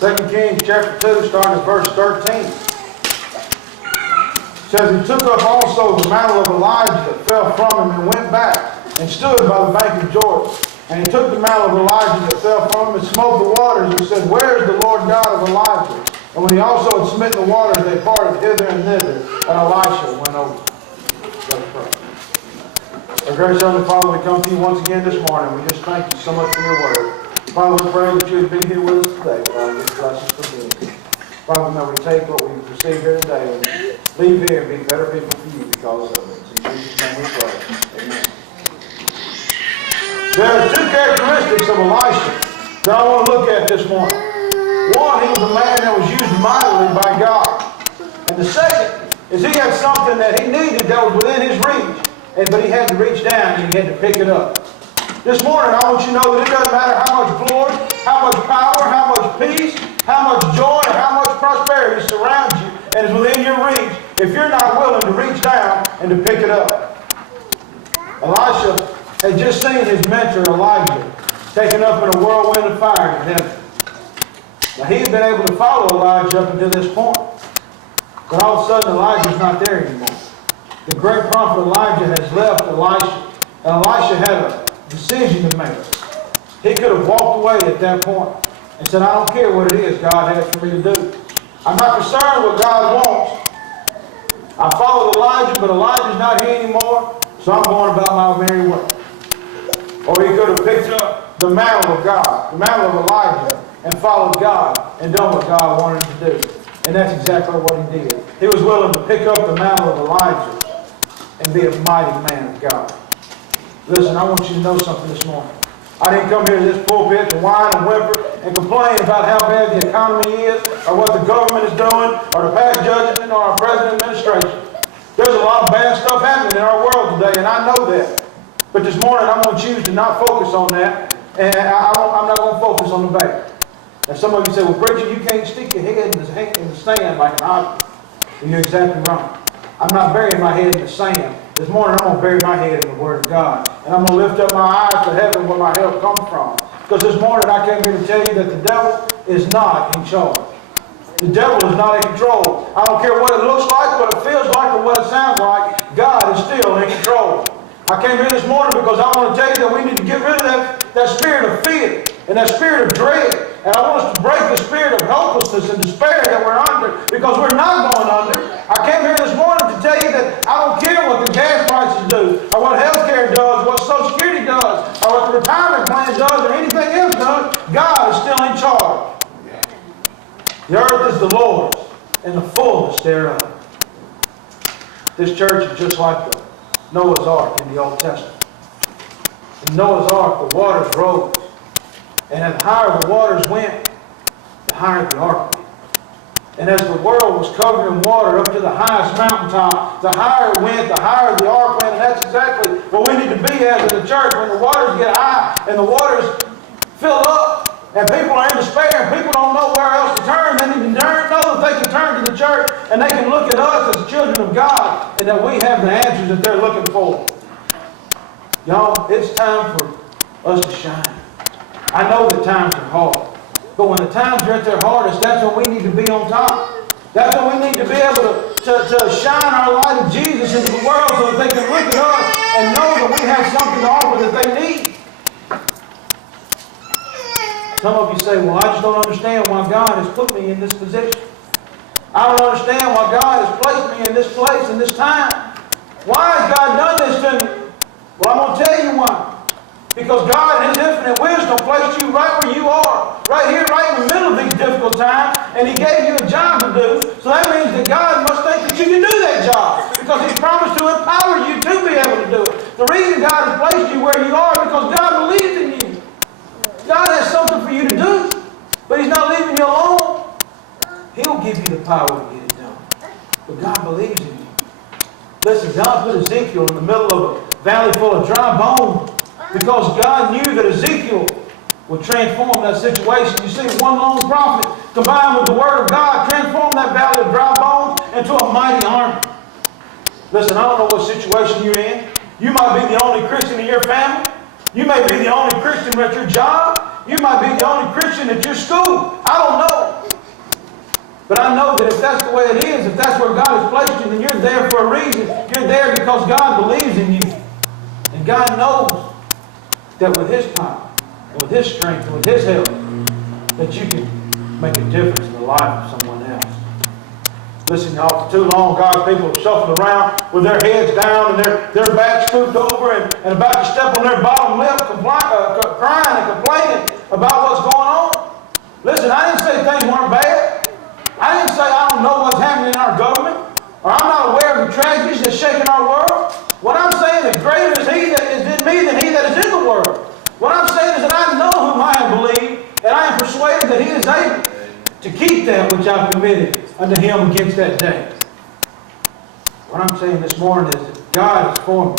2 Kings chapter 2, starting at verse 13. It says, He took up also the mantle of Elijah that fell from him and went back and stood by the bank of Jordan. And he took the mantle of Elijah that fell from him and smote the waters and said, Where is the Lord God of Elijah? And when he also had smitten the waters, they parted hither and thither, and Elisha went over. Let's pray. Our gracious Heavenly Father, we come to you once again this morning. We just thank you so much for your word. Father, we pray that you would be here with us today. Father, just bless us for being here. Father, may we take what we receive here today and leave here and be better people for you because of it. In Jesus' name we pray. Amen. There are two characteristics of Elisha that I want to look at this morning. One, he was a man that was used mightily by God. And the second is he had something that he needed that was within his reach, but he had to reach down and he had to pick it up. This morning, I want you to know that it doesn't matter how much glory, how much power, how much peace, how much joy, and how much prosperity surrounds you and is within your reach if you're not willing to reach down and to pick it up. Elisha had just seen his mentor Elijah taken up in a whirlwind of fire in heaven. Now he had been able to follow Elijah up until this point. But all of a sudden Elijah's not there anymore. The great prophet Elijah has left Elisha. And Elisha had a decision to make. He could have walked away at that point and said, I don't care what it is God has for me to do. I'm not concerned what God wants. I followed Elijah, but Elijah's not here anymore, so I'm going about my merry way. Or he could have picked up the mantle of God, the mantle of Elijah, and followed God and done what God wanted him to do. And that's exactly what he did. He was willing to pick up the mantle of Elijah and be a mighty man of God. Listen, I want you to know something this morning. I didn't come here to this pulpit to whine and whimper and complain about how bad the economy is, or what the government is doing, or the past judgment, or our present administration. There's a lot of bad stuff happening in our world today, and I know that. But this morning, I'm going to choose to not focus on that, and I'm not going to focus on the bad. And some of you say, well, preacher, you can't stick your head in the sand like an ostrich. And you're exactly right. I'm not burying my head in the sand. This morning, I'm going to bury my head in the Word of God. And I'm going to lift up my eyes to heaven where my help comes from. Because this morning, I came here to tell you that the devil is not in charge. The devil is not in control. I don't care what it looks like, what it feels like, or what it sounds like. God is still in control. I came here this morning because I want to tell you that we need to get rid of that spirit of fear and that spirit of dread. And I want us to break the spirit of helplessness and despair that we're under, because we're not going under. I came here this morning to tell you that I don't care what the gas prices do, or what health care does, what Social Security does, or what the retirement plan does, or anything else does. God is still in charge. The earth is the Lord's, and the fullness thereof. This church is just like the Noah's Ark in the Old Testament. In Noah's Ark, the waters rose. And the higher the waters went, the higher the ark went. And as the world was covered in water up to the highest mountaintop, the higher it went, the higher the ark went. And that's exactly what we need to be as in the church. When the waters get high and the waters fill up and people are in despair and people don't know where else to turn, they need to know that they can turn to the church and they can look at us as children of God and that we have the answers that they're looking for. Y'all, it's time for us to shine. I know that times are hard, but when the times are at their hardest, that's when we need to be on top. That's when we need to be able to shine our light of Jesus into the world so that they can look at us and know that we have something to offer that they need. Some of you say, well, I just don't understand why God has put me in this position. I don't understand why God has placed me in this place in this time. Why has God done this to me? Well, I'm going to tell you why. Because God, in His infinite wisdom, placed you right where you are, right here, right in the middle of these difficult times, and He gave you a job to do. So that means that God must think that you can do that job, because He's promised to empower you to be able to do it. The reason God has placed you where you are is because God believes in you. God has something for you to do, but He's not leaving you alone. He'll give you the power to get it done. But God believes in you. Listen, God put Ezekiel in the middle of a valley full of dry bones, because God knew that Ezekiel would transform that situation. You see, one lone prophet combined with the Word of God transformed that valley of dry bones into a mighty army. Listen, I don't know what situation you're in. You might be the only Christian in your family. You may be the only Christian at your job. You might be the only Christian at your school. I don't know. But I know that if that's the way it is, if that's where God has placed you, then you're there for a reason. You're there because God believes in you. And God knows that with His power, and with His strength, and with His help, that you can make a difference in the life of someone else. Listen, y'all, for too long, God's people have shuffled around with their heads down and their backs scooped over and about to step on their bottom lip, crying and complaining about what's going on. Listen, I didn't say things weren't bad. I didn't say I don't know what's happening in our government, or I'm not aware of the tragedies that's shaking our world. What I'm saying is greater is He that is in me than he that is in the world. What I'm saying is that I know whom I have believed, and I am persuaded that He is able to keep that which I've committed unto Him against that day. What I'm saying this morning is that God is for me,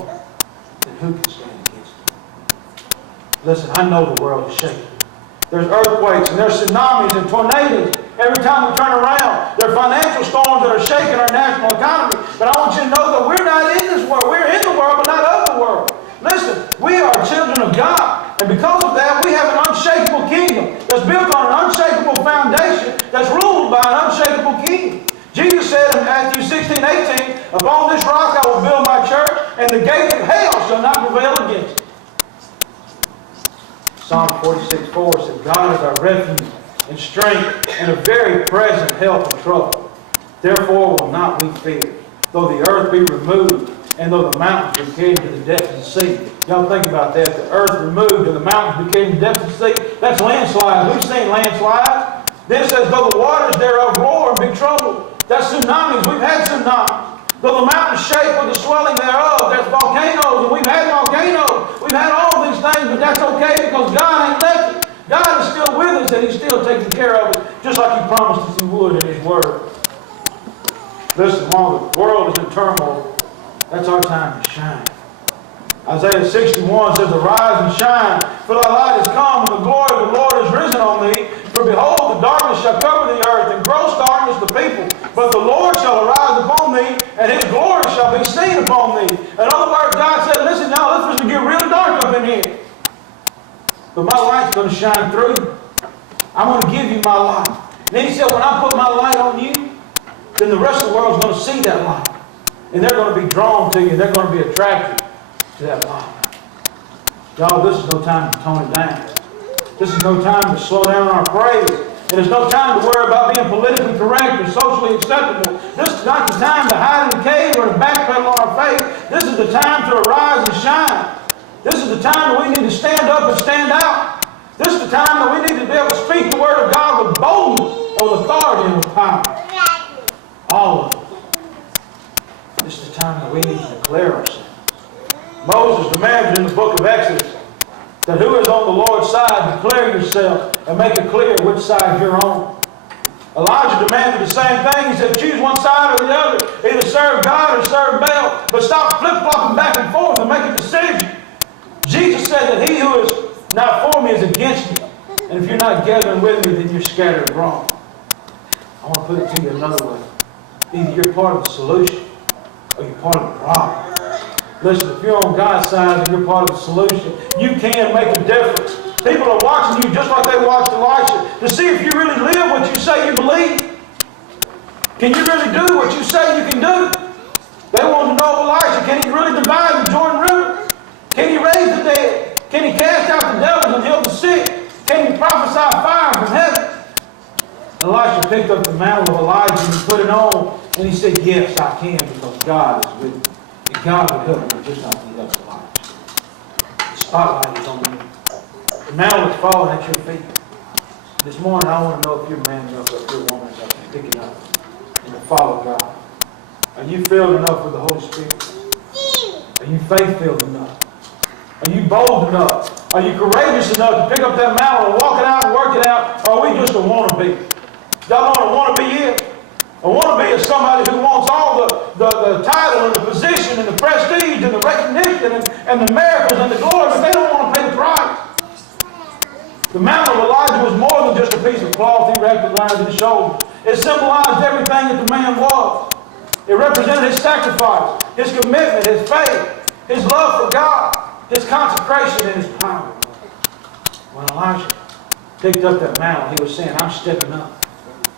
then who can stand against me? Listen, I know the world is shaking. There's earthquakes and there's tsunamis and tornadoes every time we turn around. There are financial storms that are shaking our national economy. But I want you to know that we're not in this world. We're in the world, but not of the world. Listen, we are children of God. And because of that, we have an unshakable kingdom that's built on an unshakable foundation that's ruled by an unshakable king. Jesus said in Matthew 16:18, "Upon this rock I will build my church, and the gates of hell shall not prevail against it." Psalm 46:4 said, "God is our refuge and strength and a very present help in trouble. Therefore will not we fear, though the earth be removed, and though the mountains be carried to the depths of the sea." Y'all think about that. The earth removed and the mountains be carried to the depths of the sea. That's landslides. We've seen landslides. Then it says, "Though the waters thereof roar and be troubled." That's tsunamis. We've had tsunamis. Though the mountains shake with the swelling thereof. There's volcanoes, and we've had volcanoes. We've had all these things, but that's okay because God ain't left it. God is still with us, and He's still taking care of us, just like He promised us He would in His Word. Listen, while the world is in turmoil, that's our time to shine. Isaiah 61 says, "Arise and shine, for thy light is come, and the glory of the Lord is risen on thee. For behold, the darkness shall cover the earth, and gross darkness the people. But the Lord shall arise upon thee, and His glory shall be seen upon thee." In other words, God said, listen, now this was to get real dark up in here. But my light's going to shine through you. I'm going to give you my light. And then He said, when I put my light on you, then the rest of the world's going to see that light. And they're going to be drawn to you. They're going to be attracted to that light. Y'all, this is no time to tone it down. This is no time to slow down our praise. And there's no time to worry about being politically correct or socially acceptable. This is not the time to hide in the cave or to backpedal on our faith. This is the time to arise and shine. This is the time that we need to stand up and stand out. This is the time that we need to be able to speak the Word of God with boldness and with authority and with power. All of us. This is the time that we need to declare ourselves. Moses demanded in the book of Exodus that who is on the Lord's side, declare yourself and make it clear which side you're on. Elijah demanded the same thing. He said, choose one side or the other. Either serve God or serve Baal. But stop flip-flopping back and forth and make a decision. Jesus said that he who is not for me is against me. And if you're not gathering with me, then you're scattered wrong. I want to put it to you another way. Either you're part of the solution or you're part of the problem. Listen, if you're on God's side and you're part of the solution, you can make a difference. People are watching you just like they watched Elisha to see if you really live what you say you believe. Can you really do what you say you can do? They want to know Elisha. Can he really divide the Jordan River? Can he raise the dead? Can he cast out the devils and heal the sick? Can he prophesy fire from heaven? Elisha picked up the mantle of Elijah and he put it on. And he said, yes, I can because God is with me. And God will help me just like He helps Elijah. The spotlight is on you. The mantle is falling at your feet. This morning I want to know if you're man enough or if you're woman enough to pick it up and to follow God. Are you filled enough with the Holy Spirit? Are you faith-filled enough? Are you bold enough? Are you courageous enough to pick up that mantle and walk it out and work it out? Or are we just a wannabe? Y'all don't want to be it? A wannabe is somebody who wants all the title and the position and the prestige and the recognition and the miracles and the glory, but they don't want to pay the price. The mantle of Elijah was more than just a piece of cloth he wrapped around his shoulder. It symbolized everything that the man was. It represented his sacrifice, his commitment, his faith, his love for God, his consecration, and his power. When Elijah picked up that mantle, he was saying, I'm stepping up.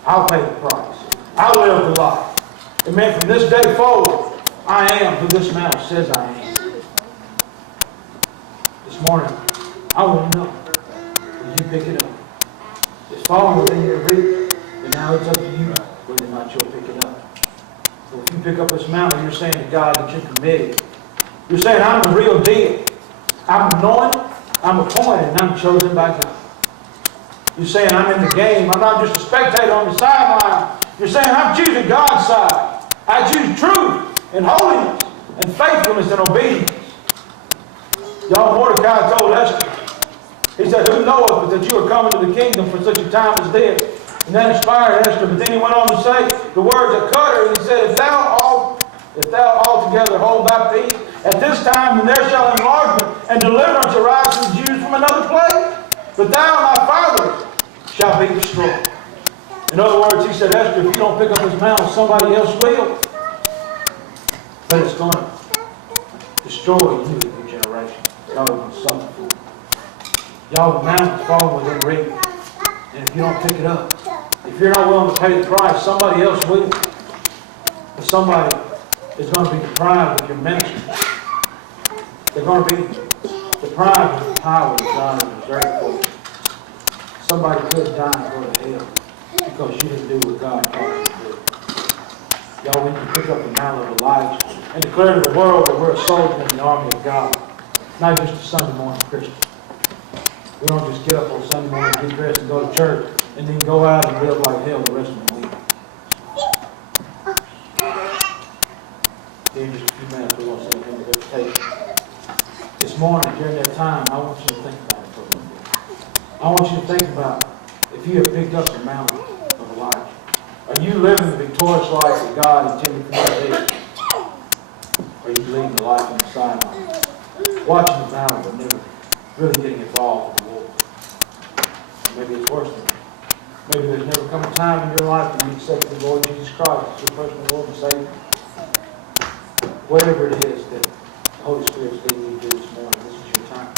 I'll pay the price. I live the life. Amen. From this day forward, I am who this mountain says I am. This morning, I want to know, will you pick it up? It's falling within your reach, and now it's up to you whether or not you'll pick it up. So if you pick up this mountain, you're saying to God that you're committed. You're saying, I'm the real deal. I'm anointed, I'm appointed, and I'm chosen by God. You're saying, I'm in the game. I'm not just a spectator on the sideline. You're saying, I'm choosing God's side. I choose truth and holiness and faithfulness and obedience. Y'all, Mordecai told Esther, he said, who knoweth but that you are coming to the kingdom for such a time as this? And that inspired Esther. But then he went on to say the words that cut her. And he said, if thou altogether hold thy peace, at this time then there shall enlargement and deliverance arise from the Jews from another place. But thou and thy father shall be destroyed. In other words, he said, Esther, if you don't pick up this mountain, somebody else will. But it's going to destroy you and your generation. Y'all are going to suffer for it. Y'all, the mountain's falling within reach. And if you don't pick it up, if you're not willing to pay the price, somebody else will. But somebody is going to be deprived of your ministry. They're going to be deprived of the power that God has reserved for you. Somebody could die and go to hell because you didn't do what God called you to do. Y'all, we can pick up the mantle of Elijah and declare to the world that we're a soldier in the army of God. Not just a Sunday morning Christian. We don't just get up on Sunday morning, get dressed and go to church, and then go out and live like hell the rest of the week. In just a few minutes, we're going to sing an invitation. This morning, during that time, I want you to think about it for a little bit. I want you to think about if you have picked up the mountain of Elijah. Are you living the victorious life that God intended for you to live? Or are you leading the life on the sideline? Watching the battle, but never really getting involved in the war. Maybe it's worse than that. Maybe there's never come a time in your life when you accepted the Lord Jesus Christ as your personal Lord and Savior. Whatever it is that the Holy Spirit's leading you to do this morning, this is your time.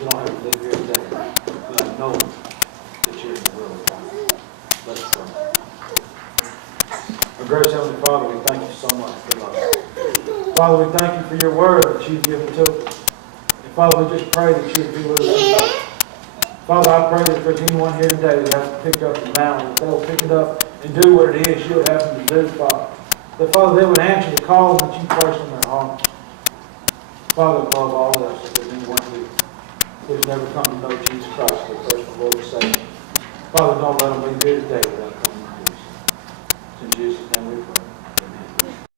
You don't have to live here today, but I know that you're in the will of God. Let's pray. Our gracious Heavenly Father, we thank you so much for love. Father, we thank you for your word that you've given to us. And Father, we just pray that you would be with us today. Father, I pray that if there's anyone here today that has to pick up the mountain, that they'll pick it up and do what it is you would have them to do, Father. That, Father, they would answer the call that you placed in their hearts. Father, above all else, if there's anyone here who's never come to know Jesus Christ as their personal Lord and Savior, Father, don't let them leave here today without coming to Jesus. It's in Jesus' name we pray.